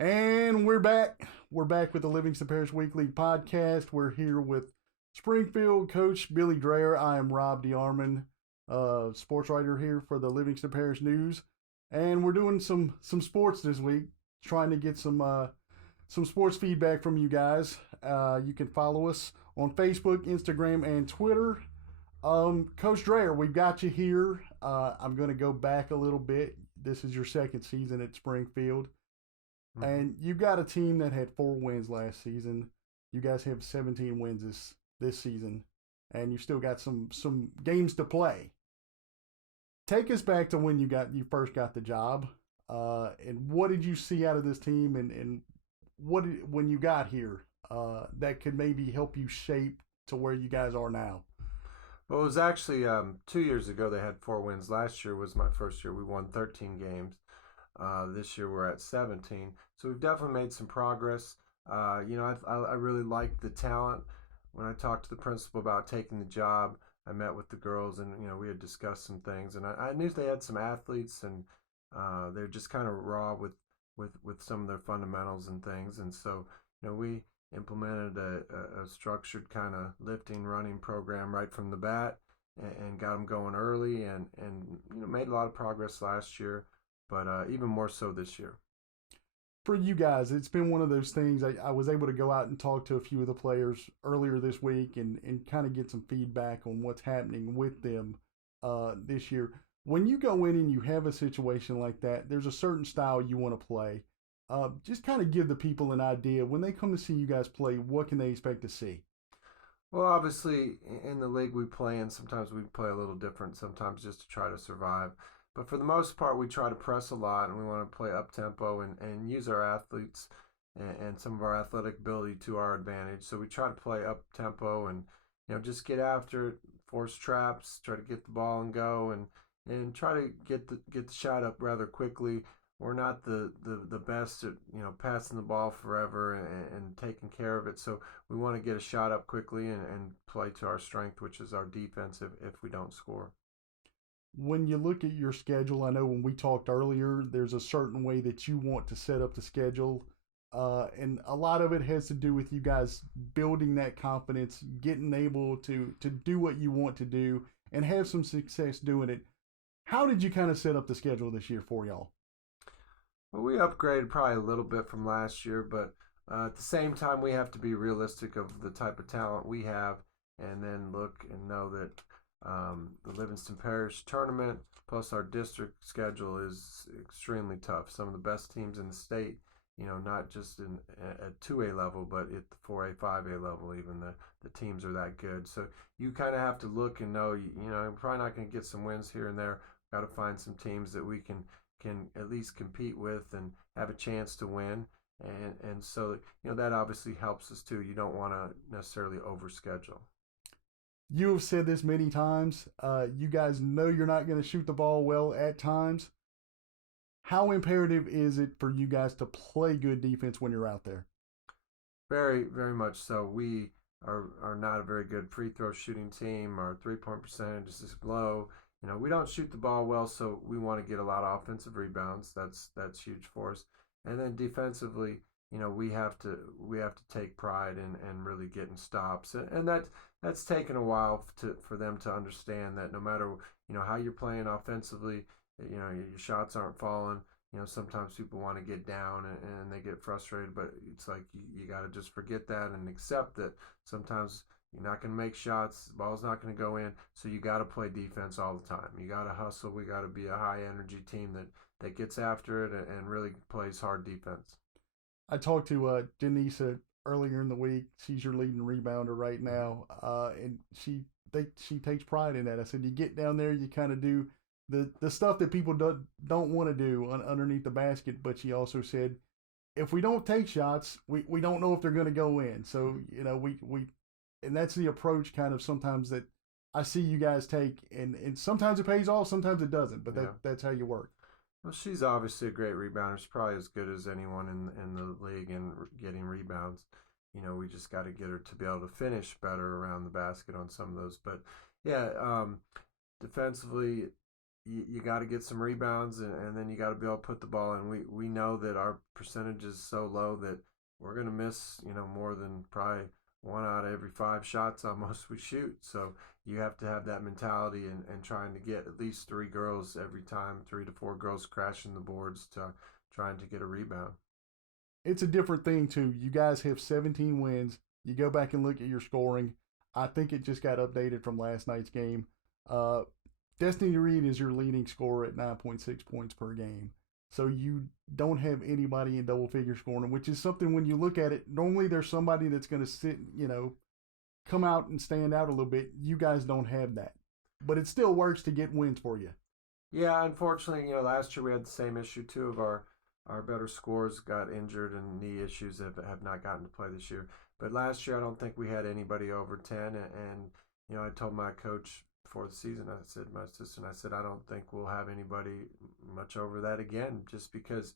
And we're back. We're back with the Livingston Parish Weekly podcast. We're here with Springfield coach Billy Dreher. I am Rob DeArmond, sports writer here for the Livingston Parish News, and we're doing some sports this week, trying to get some sports feedback from you guys. You can follow us on Facebook, Instagram, and Twitter. Coach Dreher, we've got you here. I'm going to go back a little bit. This is your second season at Springfield. And you got a team that had 4 wins last season. You guys have 17 wins this season, and you still got some games to play. Take us back to when you first got the job, and what did you see out of this team, and when you got here that could maybe help you shape to where you guys are now. Well, it was actually 2 years ago they had 4 wins. Last year was my first year. We won 13 games. This year we're at 17. So we've definitely made some progress. I really like the talent. When I talked to the principal about taking the job, I met with the girls and, we had discussed some things. And I knew they had some athletes and they're just kind of raw with some of their fundamentals and things. And so, we implemented a structured kind of lifting, running program right from the bat and got them going early and made a lot of progress last year. But even more so this year. For you guys, it's been one of those things. I was able to go out and talk to a few of the players earlier this week and kind of get some feedback on what's happening with them this year. When you go in and you have a situation like that, there's a certain style you want to play. Just kind of give the people an idea. When they come to see you guys play, what can they expect to see? Well, obviously, in the league we play in, sometimes we play a little different, sometimes just to try to survive. But for the most part, we try to press a lot and we want to play up tempo and use our athletes and some of our athletic ability to our advantage. So we try to play up tempo and just get after it, force traps, try to get the ball and go and try to get the shot up rather quickly. We're not the best at passing the ball forever and taking care of it. So we want to get a shot up quickly and play to our strength, which is our defense if we don't score. When you look at your schedule, I know when we talked earlier, there's a certain way that you want to set up the schedule. And a lot of it has to do with you guys building that confidence, getting able to do what you want to do and have some success doing it. How did you kind of set up the schedule this year for y'all? Well, we upgraded probably a little bit from last year, but at the same time, we have to be realistic of the type of talent we have and then look and know that the Livingston Parish tournament plus our district schedule is extremely tough. Some of the best teams in the state, not just at 2A level, but at the 4A, 5A level, even the teams are that good. So you kind of have to look and know, you're probably not going to get some wins here and there. Got to find some teams that we can at least compete with and have a chance to win. And so, that obviously helps us too. You don't want to necessarily overschedule. You have said this many times. You guys know you're not going to shoot the ball well at times. How imperative is it for you guys to play good defense when you're out there? Very, very much so. We are not a very good free throw shooting team. Our 3-point percentage is low. We don't shoot the ball well, so we want to get a lot of offensive rebounds. That's huge for us. And then defensively, we have to take pride in really getting stops, and that's taken a while for them to understand that no matter how you're playing offensively, your shots aren't falling. Sometimes people want to get down and they get frustrated, but it's like you got to just forget that and accept that sometimes you're not going to make shots, the ball's not going to go in, so you got to play defense all the time. You got to hustle. We got to be a high energy team that gets after it and really plays hard defense. I talked to Denise earlier in the week. She's your leading rebounder right now, and she takes pride in that. I said, you get down there, you kind of do the stuff that people don't want to do underneath the basket. But she also said, if we don't take shots, we don't know if they're going to go in. So we and that's the approach kind of sometimes that I see you guys take, and sometimes it pays off, sometimes it doesn't. But that's how you work. Well, she's obviously a great rebounder. She's probably as good as anyone in the league in getting rebounds. We just got to get her to be able to finish better around the basket on some of those. But yeah, defensively, you got to get some rebounds, and then you got to be able to put the ball in. We know that our percentage is so low that we're going to miss, more than probably one out of every five shots almost we shoot. So you have to have that mentality and trying to get at least three girls every time, 3 to 4 girls crashing the boards to trying to get a rebound. It's a different thing too. You guys have 17 wins. You go back and look at your scoring. I think it just got updated from last night's game. Uh, Destiny Reed is your leading scorer at 9.6 points per game. So you don't have anybody in double figure scoring, which is something when you look at it, normally there's somebody that's going to sit, come out and stand out a little bit. You guys don't have that. But it still works to get wins for you. Yeah, unfortunately, last year we had the same issue. Two of our better scores got injured and knee issues have not gotten to play this year. But last year, I don't think we had anybody over 10. And I told my coach before the season, I said, my assistant, I said, I don't think we'll have anybody much over that again, just because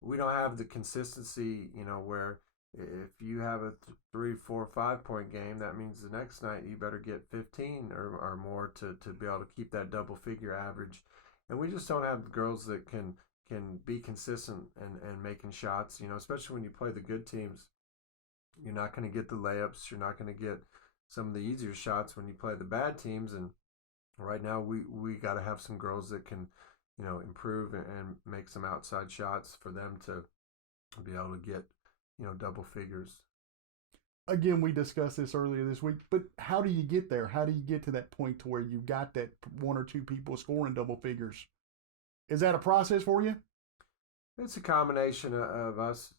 we don't have the consistency, where if you have a 3, 4, 5 point game, that means the next night you better get 15 or more to be able to keep that double figure average. And we just don't have the girls that can be consistent and making shots, especially when you play the good teams. You're not going to get the layups. You're not going to get some of the easier shots when you play the bad teams. And right now, we got to have some girls that can, improve and make some outside shots for them to be able to get, double figures. Again, we discussed this earlier this week, but how do you get there? How do you get to that point to where you got that one or two people scoring double figures? Is that a process for you? It's a combination of us,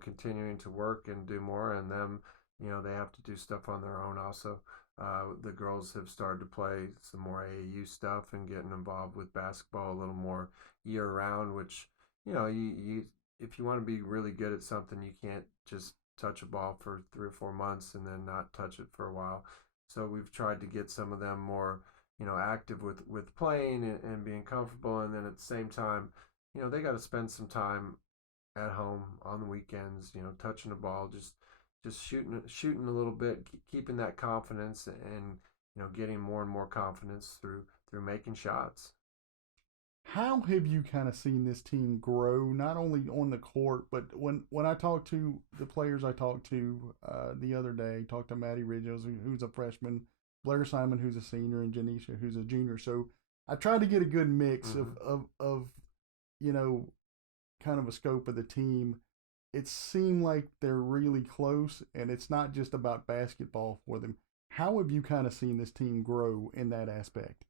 continuing to work and do more, and them, they have to do stuff on their own also. The girls have started to play some more AAU stuff and getting involved with basketball a little more year round, which, you if you want to be really good at something, you can't just touch a ball for 3 or 4 months and then not touch it for a while. So we've tried to get some of them more, active with playing and being comfortable, and then at the same time, they got to spend some time at home on the weekends, touching the ball, just shooting a little bit, keeping that confidence, and getting more and more confidence through making shots. How have you kind of seen this team grow, not only on the court, but when I talked to the players I talked to the other day, talked to Maddie Ridgels, who's a freshman, Blair Simon, who's a senior, and Janisha, who's a junior. So I tried to get a good mix of you know, kind of a scope of the team. It seemed like they're really close, and it's not just about basketball for them. How have you kind of seen this team grow in that aspect?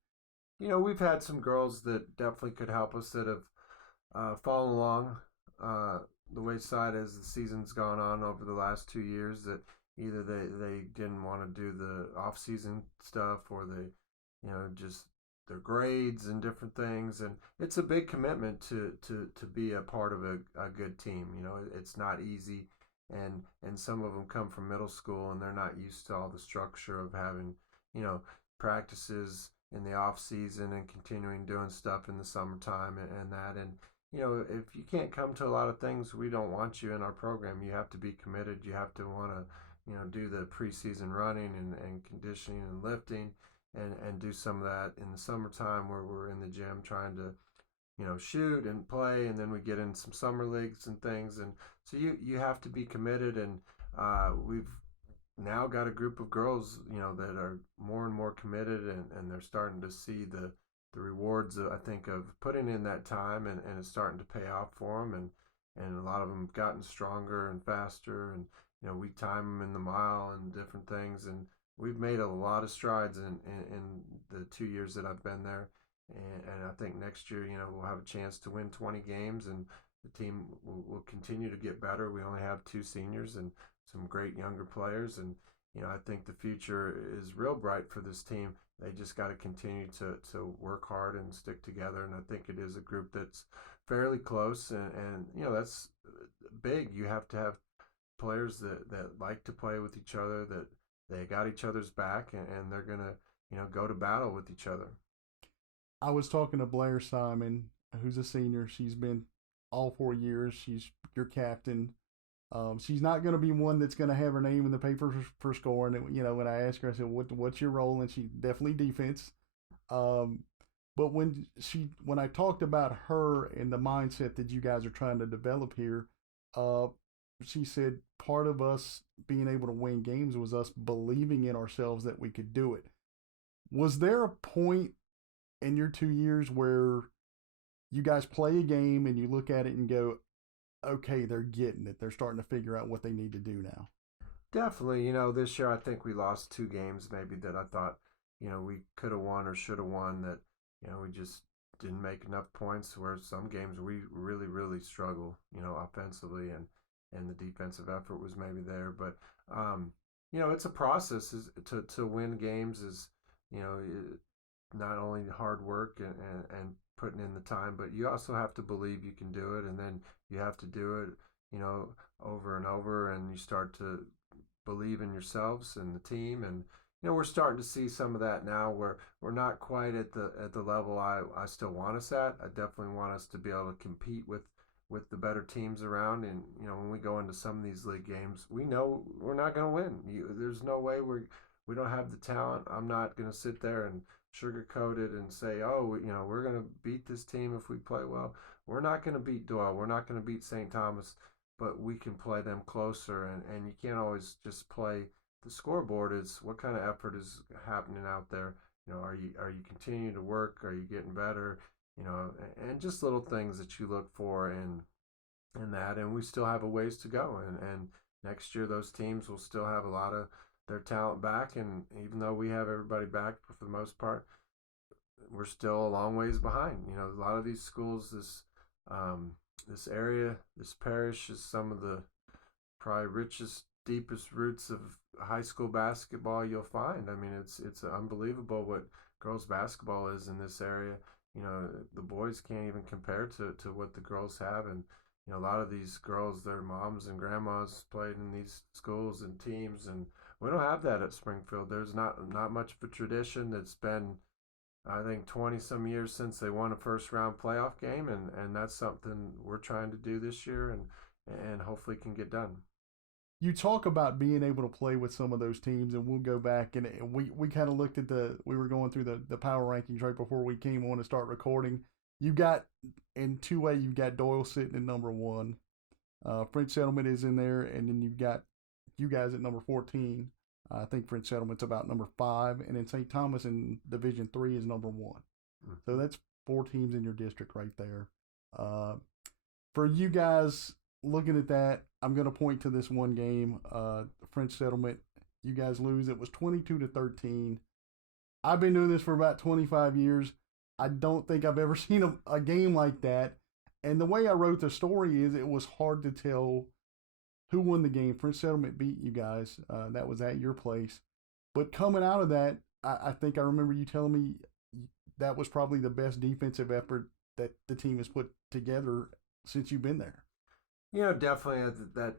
We've had some girls that definitely could help us that have fallen along uh, the wayside as the season's gone on over the last 2 years. That either they didn't want to do the off season stuff, or they, just their grades and different things. And it's a big commitment to be a part of a good team. It's not easy. And some of them come from middle school and they're not used to all the structure of having, you know, practices in the off season and continuing doing stuff in the summertime and that. And if you can't come to a lot of things, we don't want you in our program. You have to be committed. You have to want to do the preseason running and conditioning and lifting, and do some of that in the summertime where we're in the gym trying to shoot and play. And then we get in some summer leagues and things. And so you have to be committed. And we've now got a group of girls, that are more and more committed, and they're starting to see the rewards, I think, of putting in that time, and it's starting to pay off for them. And a lot of them have gotten stronger and faster, and we time them in the mile and different things. And we've made a lot of strides in the 2 years that I've been there. And I think next year, we'll have a chance to win 20 games, and the team will continue to get better. We only have two seniors and some great younger players. And, I think the future is real bright for this team. They just got to continue to work hard and stick together. And I think it is a group that's fairly close. And that's big. You have to have players that like to play with each other, that they got each other's back, and they're going to, go to battle with each other. I was talking to Blair Simon, who's a senior. She's been all 4 years. She's your captain. She's not going to be one that's going to have her name in the paper for scoring. And, when I asked her, I said, "What's your role?" And she definitely defense. Um, But when I talked about her and the mindset that you guys are trying to develop here, uh, she said part of us being able to win games was us believing in ourselves that we could do it. Was there a point in your 2 years where you guys play a game and you look at it and go, okay, they're getting it. They're starting to figure out what they need to do now. Definitely, this year I think we lost two games maybe that I thought, we could have won or should have won that, we just didn't make enough points where some games we really, really struggle, offensively and the defensive effort was maybe there. But, it's a process to win games is, you know, not only hard work and putting in the time, but you also have to believe you can do it. And then you have to do it, over and over. And you start to believe in yourselves and the team, and we're starting to see some of that now where we're not quite at the level I still want us at. I definitely want us to be able to compete with the better teams around, and when we go into some of these league games, we know we're not going to win. There's no way we don't have the talent. I'm not going to sit there and sugarcoat it and say, oh, we're going to beat this team if we play well. We're not going to beat Doyle. We're not going to beat St. Thomas, but we can play them closer, and you can't always just play the scoreboard. It's what kind of effort is happening out there. Are you continuing to work? Are you getting better? And just little things that you look for in that. And we still have a ways to go. And next year, those teams will still have a lot of their talent back. And even though we have everybody back for the most part, we're still a long ways behind. A lot of these schools, this area, this parish is some of the probably richest, deepest roots of high school basketball you'll find. I mean, it's unbelievable what girls basketball is in this area. The boys can't even compare to what the girls have, and a lot of these girls, their moms and grandmas played in these schools and teams, and we don't have that at Springfield. There's not much of a tradition. That's been, I think, 20 some years since they won a first round playoff game, and that's something we're trying to do this year, and hopefully can get done. You talk about being able to play with some of those teams, and we'll go back and we kind of looked at we were going through the power rankings right before we came on to start recording. You got in 2A, you've got Doyle sitting at number 1. French Settlement is in there, and then you've got you guys at number 14. I think French Settlement's about number 5, and then St. Thomas in Division 3 is number 1. So that's 4 teams in your district right there. For you guys looking at that, I'm going to point to this one game, French Settlement. You guys lose. It was 22-13. I've been doing this for about 25 years. I don't think I've ever seen a game like that. And the way I wrote the story is it was hard to tell who won the game. French Settlement beat you guys. That was at your place. But coming out of that, I think I remember you telling me that was probably the best defensive effort that the team has put together since you've been there. Definitely that.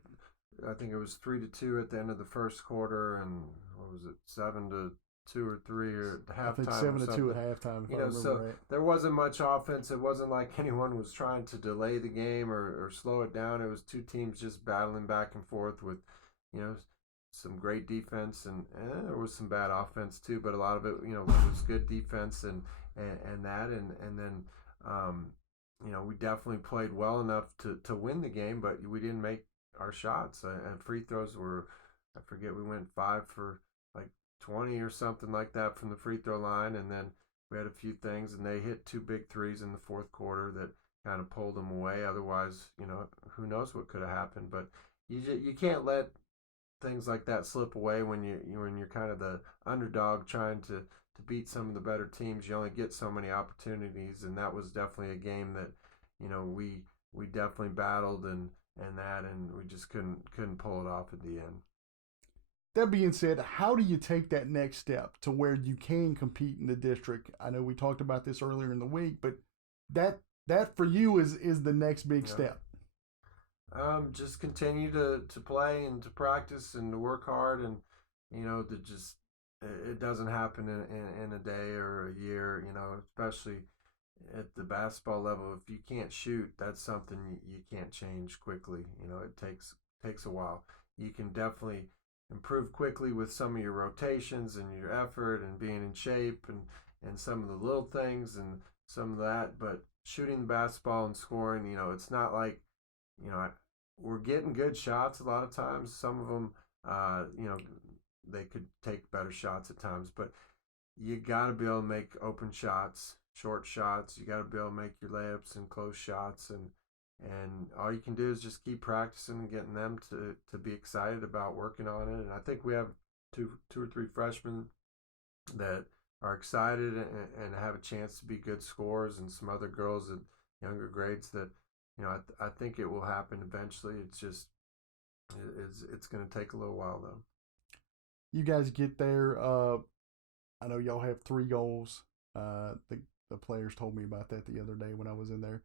I think it was 3-2 at the end of the first quarter, and what was it, 7-2 or 3 or at halftime? I think 7-2 at halftime. If I remember so right. There wasn't much offense. It wasn't like anyone was trying to delay the game or slow it down. It was two teams just battling back and forth with, some great defense and there was some bad offense too, but a lot of it, was good defense and that and then. We definitely played well enough to win the game, but we didn't make our shots. And free throws were, I forget, we went 5 for like 20 or something like that from the free throw line. And then we had a few things, and they hit 2 big threes in the fourth quarter that kind of pulled them away. Otherwise, who knows what could have happened. But you can't let things like that slip away when you're kind of the underdog trying to beat some of the better teams. You only get so many opportunities, and that was definitely a game that we definitely battled and we just couldn't pull it off at the end. That being said, how do you take that next step to where you can compete in the district? I know we talked about this earlier in the week, but that for you is the next big step. Just continue to play and to practice and to work hard, and to just, it doesn't happen in a day or a year, especially at the basketball level. If you can't shoot, that's something you can't change quickly. It takes a while. You can definitely improve quickly with some of your rotations and your effort and being in shape and some of the little things and some of that. But shooting the basketball and scoring, it's not like, we're getting good shots a lot of times. Some of them, they could take better shots at times, but you got to be able to make open shots, short shots. You got to be able to make your layups and close shots, and all you can do is just keep practicing and getting them to be excited about working on it. And I think we have two or three freshmen that are excited and have a chance to be good scorers, and some other girls at younger grades that I think it will happen eventually. It's just it's going to take a little while though. You guys get there. I know y'all have 3 goals. The players told me about that the other day when I was in there.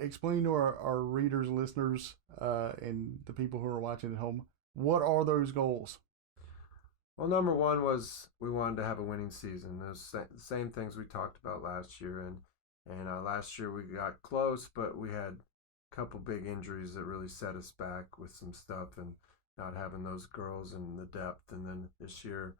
Explain to our readers, listeners, and the people who are watching at home, what are those goals? Well, number one was we wanted to have a winning season. Those same things we talked about last year, and last year we got close, but we had a couple big injuries that really set us back with some stuff and not having those girls and the depth. And then this year,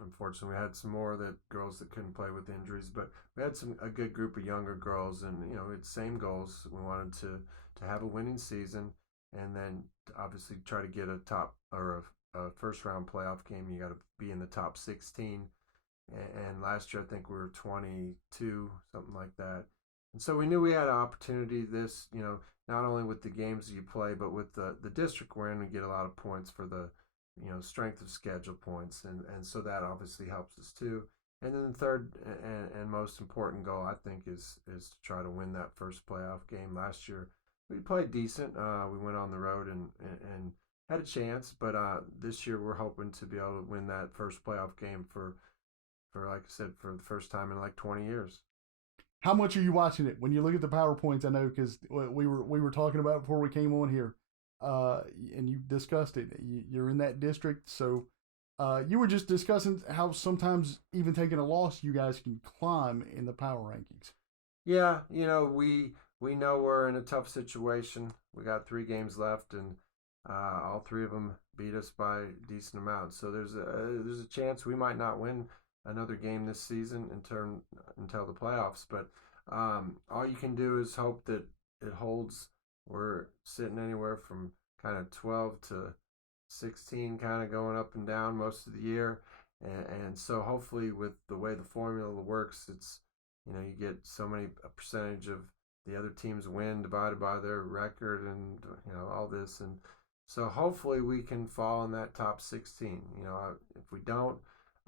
unfortunately, we had some more girls that couldn't play with injuries, but we had a good group of younger girls, and it's same goals. We wanted to have a winning season, and then obviously try to get a top or a first round playoff game. You got to be in the top 16, and last year I think we were 22, something like that. And so we knew we had an opportunity this, not only with the games you play, but with the district we're in, we get a lot of points for the strength of schedule points, and so that obviously helps us too. And then the third and most important goal, I think, is to try to win that first playoff game. Last year we played decent. We went on the road and had a chance, but this year we're hoping to be able to win that first playoff game for like I said, for the first time in like 20 years. How much are you watching it? When you look at the PowerPoints, I know because we were talking about it before we came on here, and you discussed it. You're in that district, so you were just discussing how sometimes even taking a loss, you guys can climb in the power rankings. Yeah, we know we're in a tough situation. We got 3 games left, and all 3 of them beat us by a decent amount. So there's a chance we might not win another game this season until the playoffs. But all you can do is hope that it holds. We're sitting anywhere from kind of 12 to 16, kind of going up and down most of the year. And so hopefully with the way the formula works, it's, you get so many a percentage of the other team's win divided by their record, and all this. And so hopefully we can fall in that top 16. If we don't,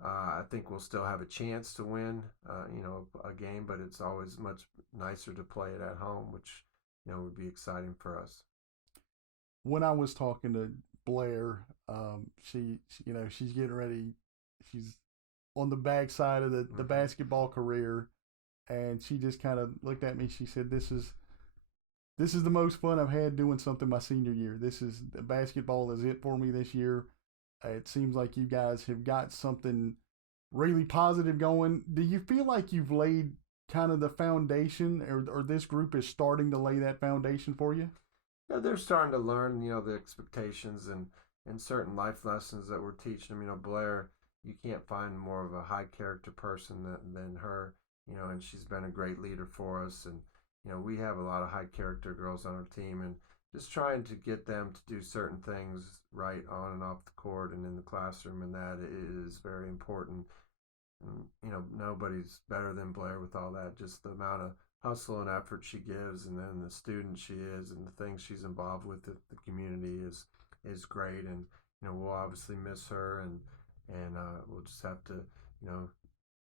I think we'll still have a chance to win, a game, but it's always much nicer to play it at home, which, would be exciting for us. When I was talking to Blair, she's getting ready. She's on the backside of the basketball career, and she just kind of looked at me. She said, "This is the most fun I've had doing something my senior year. Basketball is it for me this year. It seems like you guys have got something really positive going. Do you feel like you've laid kind of the foundation, or this group is starting to lay that foundation for you?" Yeah, they're starting to learn, the expectations and certain life lessons that we're teaching them. Blair, you can't find more of a high character person than her, and she's been a great leader for us. And, we have a lot of high character girls on our team, and just trying to get them to do certain things right on and off the court and in the classroom, and that is very important. And, nobody's better than Blair with all that. Just the amount of hustle and effort she gives, and then the student she is, and the things she's involved with the community is great. And we'll obviously miss her, and we'll just have to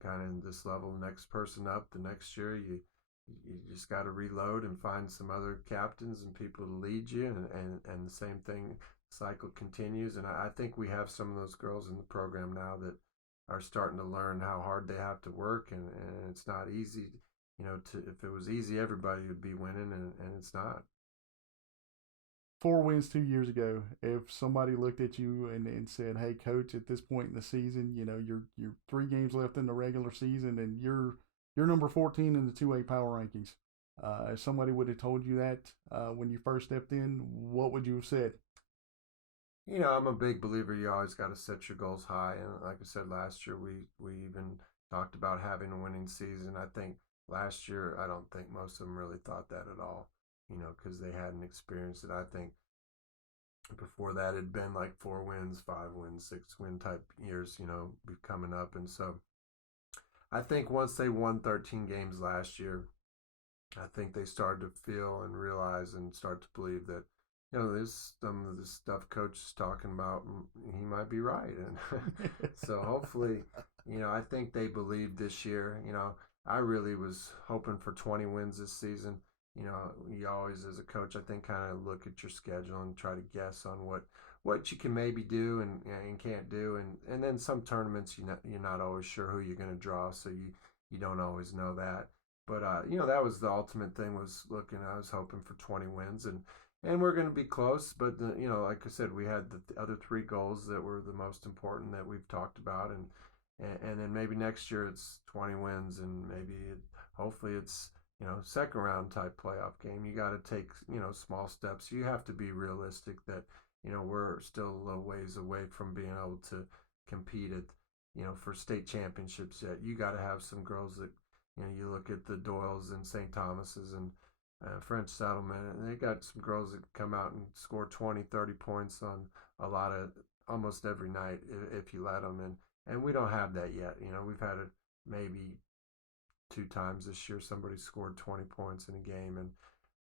kind of in this level, the next person up the next year, you just got to reload and find some other captains and people to lead you, and the same thing cycle continues. And I think we have some of those girls in the program now that are starting to learn how hard they have to work, and it's not easy. If it was easy, everybody would be winning, and it's not. 4 wins 2 years ago. If somebody looked at you and said, "Hey, coach, at this point in the season, you're 3 games left in the regular season, and you're number 14 in the 2A power rankings." If somebody would have told you that when you first stepped in, what would you have said? I'm a big believer you always got to set your goals high. And like I said, last year we even talked about having a winning season. I think last year, I don't think most of them really thought that at all, because they hadn't experienced it. I think before that, it'd been like 4 wins, 5 wins, 6 win type years, be coming up. And so I think once they won 13 games last year, I think they started to feel and realize and start to believe that, this some of the stuff coach is talking about, he might be right. And so hopefully, I think they believe this year. I really was hoping for 20 wins this season. You always, as a coach, I think, kind of look at your schedule and try to guess on what you can maybe do and can't do. And then some tournaments, you're not always sure who you're going to draw, so you don't always know that. But that was the ultimate thing. I was hoping for 20 wins, and we're going to be close. But like I said, we had the other 3 goals that were the most important that we've talked about, and then maybe next year it's 20 wins, and hopefully it's second round type playoff game. You got to take small steps. You have to be realistic that we're still a little ways away from being able to compete at for state championships yet. You got to have some girls that you look at the Doyles and St. Thomas's and French Settlement, and they got some girls that come out and score 20, 30 points on almost every night if you let them. And we don't have that yet. We've had it maybe 2 times this year. Somebody scored 20 points in a game,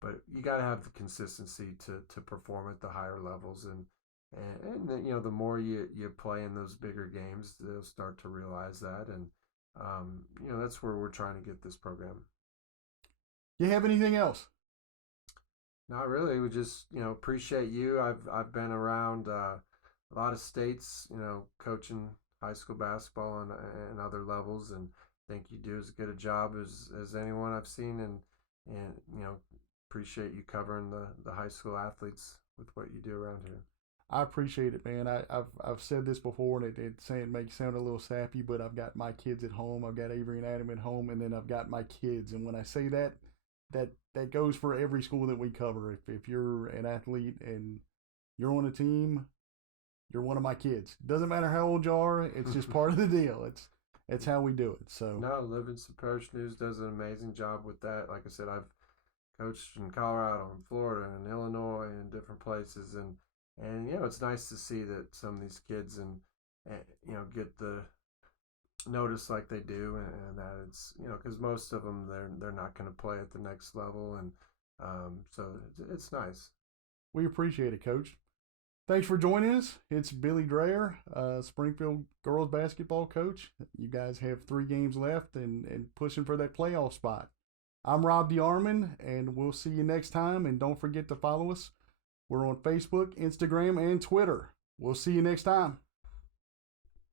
but you got to have the consistency to perform at the higher levels. And the more you play in those bigger games, they'll start to realize that. And that's where we're trying to get this program. You have anything else? Not really. We just appreciate you. I've been around a lot of states, coaching high school basketball and other levels, and think you do as good a job as anyone I've seen, and appreciate you covering the high school athletes with what you do around here. I appreciate it, man. I've said this before, and it may sound a little sappy, but I've got my kids at home. I've got Avery and Adam at home, and then I've got my kids. And when I say that goes for every school that we cover. If you're an athlete and you're on a team, you're one of my kids. Doesn't matter how old you are. It's just part of the deal. It's how we do it. So no, Livingston Parish News does an amazing job with that. Like I said, I've coached in Colorado and Florida and Illinois and different places, and it's nice to see that some of these kids and get the notice like they do, and that it's because most of them they're not going to play at the next level, and so it's nice. We appreciate it, Coach. Thanks for joining us. It's Billy Dreher, Springfield girls basketball coach. You guys have 3 games left and pushing for that playoff spot. I'm Rob DeArmond, and we'll see you next time. And don't forget to follow us. We're on Facebook, Instagram, and Twitter. We'll see you next time.